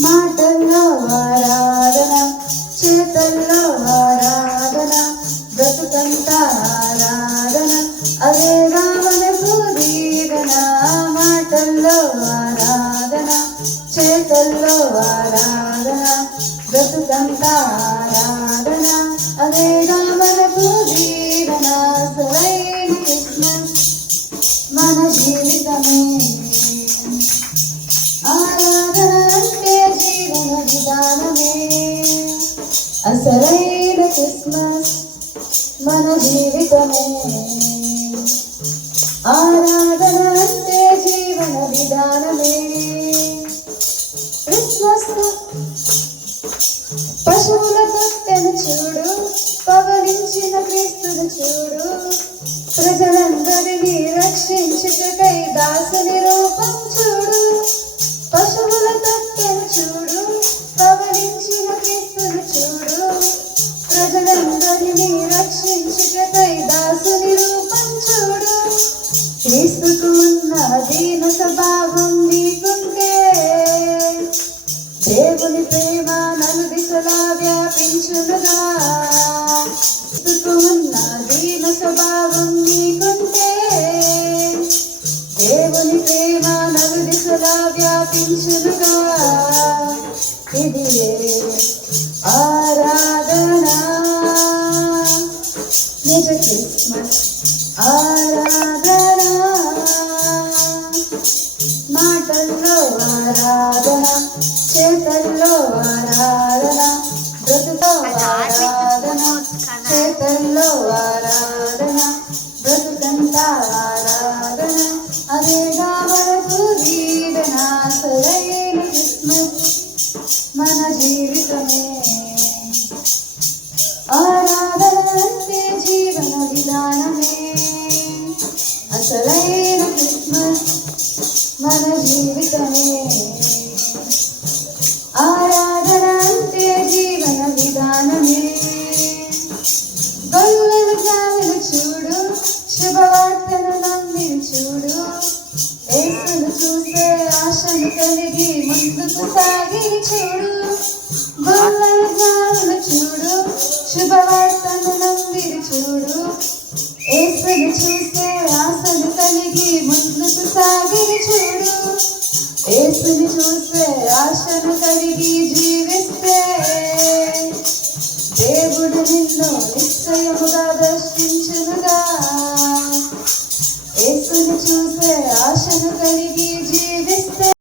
మాటల్లో ఆరాధన, చేతల్లో ఆరాధన, బ్రతుకంతా ఆరాధన, అదేగా మనకు దీవెన. మాటల్లో ఆరాధన, చేతల్లో ఆరాధన, బ్రతుకంతా ఆరాధన, అదేగా మనకు దీవెన. సరైన క్రిస్మస్ మన జీవితమే. ఆరాధన అంటే జీవన విధానమే. అసలైన క్రిస్మస్ మన జీవితమే. ఆరాధన అంటే జీవన విధానమే. క్రిస్మస్ పశువుల తొట్టెను చూడు, పవలించిన క్రీస్తును చూడు, ప్రజలందరినీ రక్షించుటకై దాసుని రూపం చూడు. పశువుల తొట్టెను చూడు, పవలించిన క్రీస్తును చూడు, ప్రజలందరినీ రక్షించుటకై దాసుని రూపం చూడు. క్రీస్తుకు ఉన్న దీన స్వభావం నీకుంటే దేవుని ప్రేమ నలుదిశలా వ్యాపించునుగా. క్రీస్తుకు ఉన్న దీన స్వభావం నీకుంటే దేవుని ప్రేమ నలుదిశలా వ్యాపించునుగా. ఇది ఆరాధన, నిజ క్రిస్మస్ ఆరాధన. మాటల్లో ఆరాధన, చేతల్లో ఆరాధన, బ్రతుతో ఆరాధన, చేతల్లో ఆరాధన, బ్రతుకంతా ఆరాధన, అదేగా మనకు దీవెన. సరైన క్రిస్మస్ మన జీవితమే. ఆరాధన అంటే జీవన విధానమే. అసలైన క్రిస్మస్ మన జీవితమే. ఆరాధన అంటే జీవన విధానమే. గొల్లలు జాలను చూడు, శుభవార్తను నమ్మి చూడు, యేసును చూసే ఆశను కలిగి ముందుకు సాగి చూడు. గొల్లలు జాలను చూడు, శుభవార్తను నమ్మి చూడు, యేసును చూసే ఆశను కలిగి ముందుకు సాగి చూడు. యేసుని చూసే ఆశను కలిగి జీవిస్తే దేవుడు నిన్ను నిశ్చయముగా దర్శించునుగా. యేసుని చూసే ఆశను కలిగి